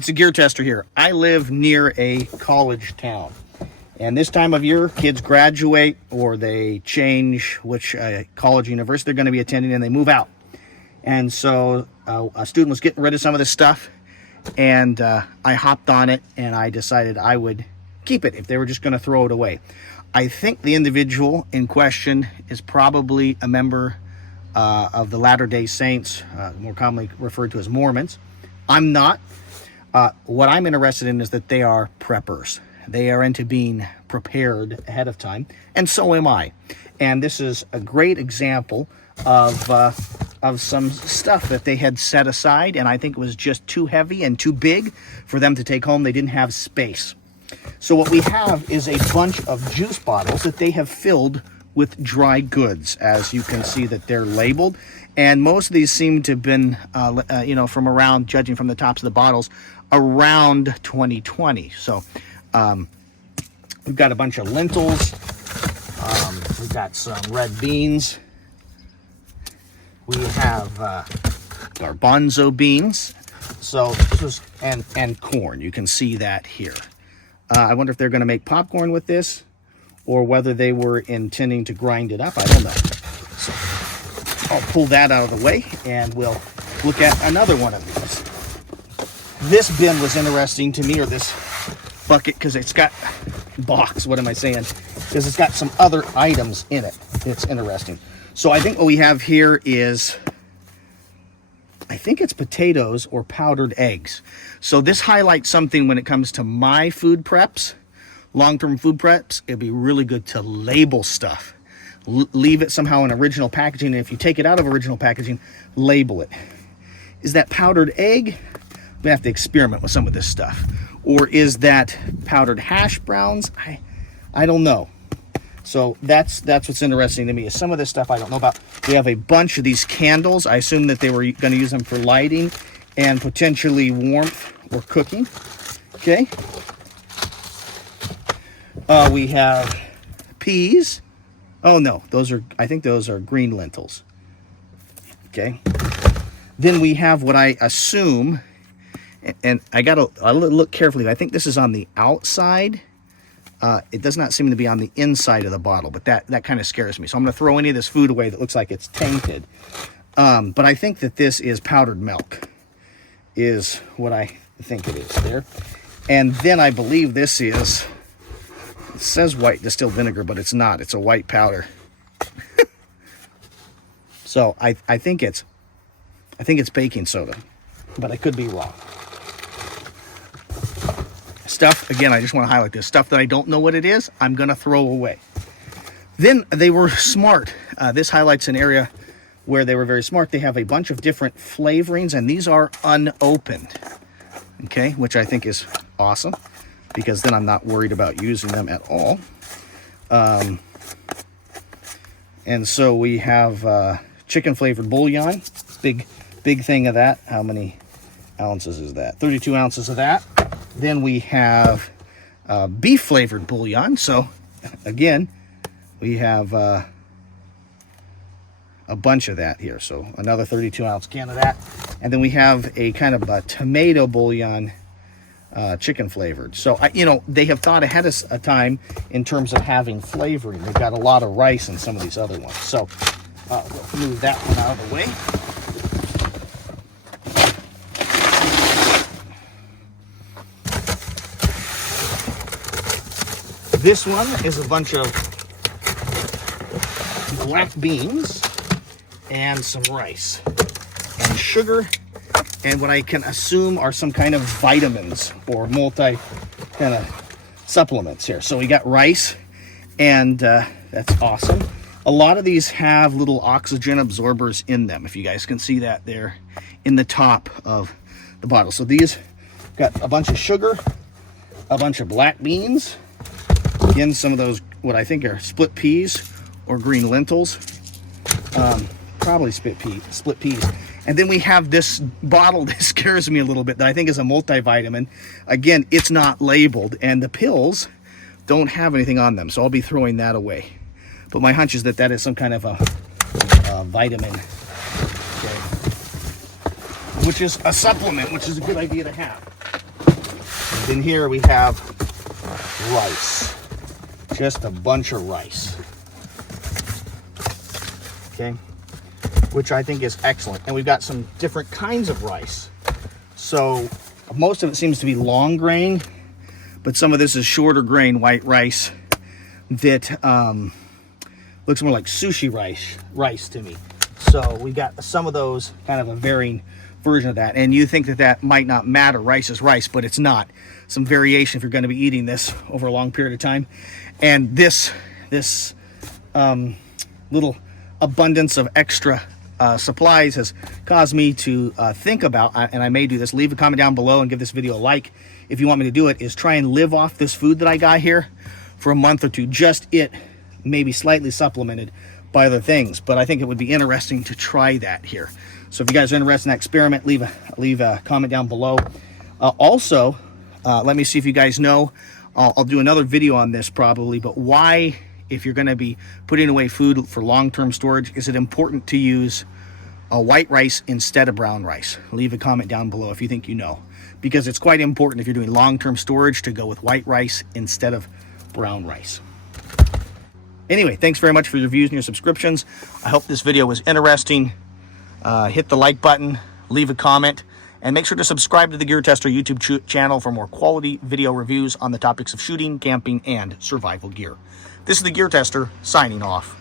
It's a gear tester here. I live near a college town. And this time of year, kids graduate or they change which college or university they're going to be attending and they move out. And so a student was getting rid of some of this stuff. And I hopped on it and I decided I would keep it if they were just going to throw it away. I think the individual in question is probably a member of the Latter-day Saints, more commonly referred to as Mormons. I'm not. What I'm interested in is that they are preppers. They are into being prepared ahead of time, and so am I. And this is a great example of some stuff that they had set aside, and I think it was just too heavy and too big for them to take home. They didn't have space. So what we have is a bunch of juice bottles that they have filled with dry goods. As you can see that they're labeled, and most of these seem to have been, from around, judging from the tops of the bottles, around 2020. So we've got a bunch of lentils. We've got some red beans. We have garbanzo beans. So this was, and corn. You can see that here. I wonder if they're going to make popcorn with this, or whether they were intending to grind it up. I don't know. So I'll pull that out of the way, and we'll look at another one of these. This bin was interesting to me, or this bucket, because it's got box. What am I saying? Because it's got some other items in it. It's interesting. So I think what we have here is, I think it's potatoes or powdered eggs. So this highlights something when it comes to my food preps, long-term food preps. It'd be really good to label stuff. Leave it somehow in original packaging, and if you take it out of original packaging, label it. Is that powdered egg? We have to experiment with some of this stuff. Or is that powdered hash browns? I don't know. So that's what's interesting to me, is some of this stuff I don't know about. We have a bunch of these candles. I assume that they were going to use them for lighting and potentially warmth or cooking. Okay. We have peas. Oh no, I think those are green lentils. Okay. Then we have what I assume, and I'll look carefully. I think this is on the outside. It does not seem to be on the inside of the bottle, but that kind of scares me. So I'm going to throw any of this food away that looks like it's tainted. But I think that this is powdered milk, is what I think it is there. And then I believe this is, it says white distilled vinegar, but it's not. It's a white powder. So I think it's baking soda, but I could be wrong. Stuff, again, I just want to highlight this. Stuff that I don't know what it is, I'm going to throw away. Then they were smart. This highlights an area where they were very smart. They have a bunch of different flavorings, and these are unopened. Okay, which I think is awesome, because then I'm not worried about using them at all. And so we have chicken flavored bouillon. Big thing of that. How many ounces is that? 32 ounces of that. Then we have beef flavored bouillon. So again, we have a bunch of that here. So another 32 ounce can of that. And then we have a kind of a tomato bouillon, chicken flavored. So they have thought ahead of time in terms of having flavoring. They've got a lot of rice in some of these other ones. So we'll move that one out of the way. This one is a bunch of black beans and some rice and sugar and what I can assume are some kind of vitamins or multi kind of supplements here. So we got rice, and that's awesome. A lot of these have little oxygen absorbers in them, if you guys can see that there in the top of the bottle. So these got a bunch of sugar, a bunch of black beans, again, some of those, what I think are split peas or green lentils. Probably split peas. And then we have this bottle that scares me a little bit that I think is a multivitamin. Again, it's not labeled, and the pills don't have anything on them, so I'll be throwing that away. But my hunch is that that is some kind of a vitamin, okay, which is a supplement, which is a good idea to have. In here we have rice, just a bunch of rice, okay, which I think is excellent. And we've got some different kinds of rice. So most of it seems to be long grain, but some of this is shorter grain white rice that looks more like sushi rice to me. So we got some of those, kind of a varying version of that. And you think that that might not matter, rice is rice, but it's not. Some variation if you're going to be eating this over a long period of time. And this little abundance of extra supplies has caused me to think about, and I may do this, leave a comment down below and give this video a like if you want me to do it, is try and live off this food that I got here for a month or two, just it, maybe slightly supplemented by other things. But I think it would be interesting to try that here. So if you guys are interested in that experiment, leave a comment down below. Also, let me see if you guys know, I'll do another video on this probably, but why, if you're going to be putting away food for long-term storage, is it important to use white rice instead of brown rice? Leave a comment down below if you think you know, because it's quite important if you're doing long-term storage to go with white rice instead of brown rice. Anyway, thanks very much for your views and your subscriptions. I hope this video was interesting. Hit the like button, leave a comment, and make sure to subscribe to the Gear Tester YouTube channel for more quality video reviews on the topics of shooting, camping, and survival gear. This is the Gear Tester, signing off.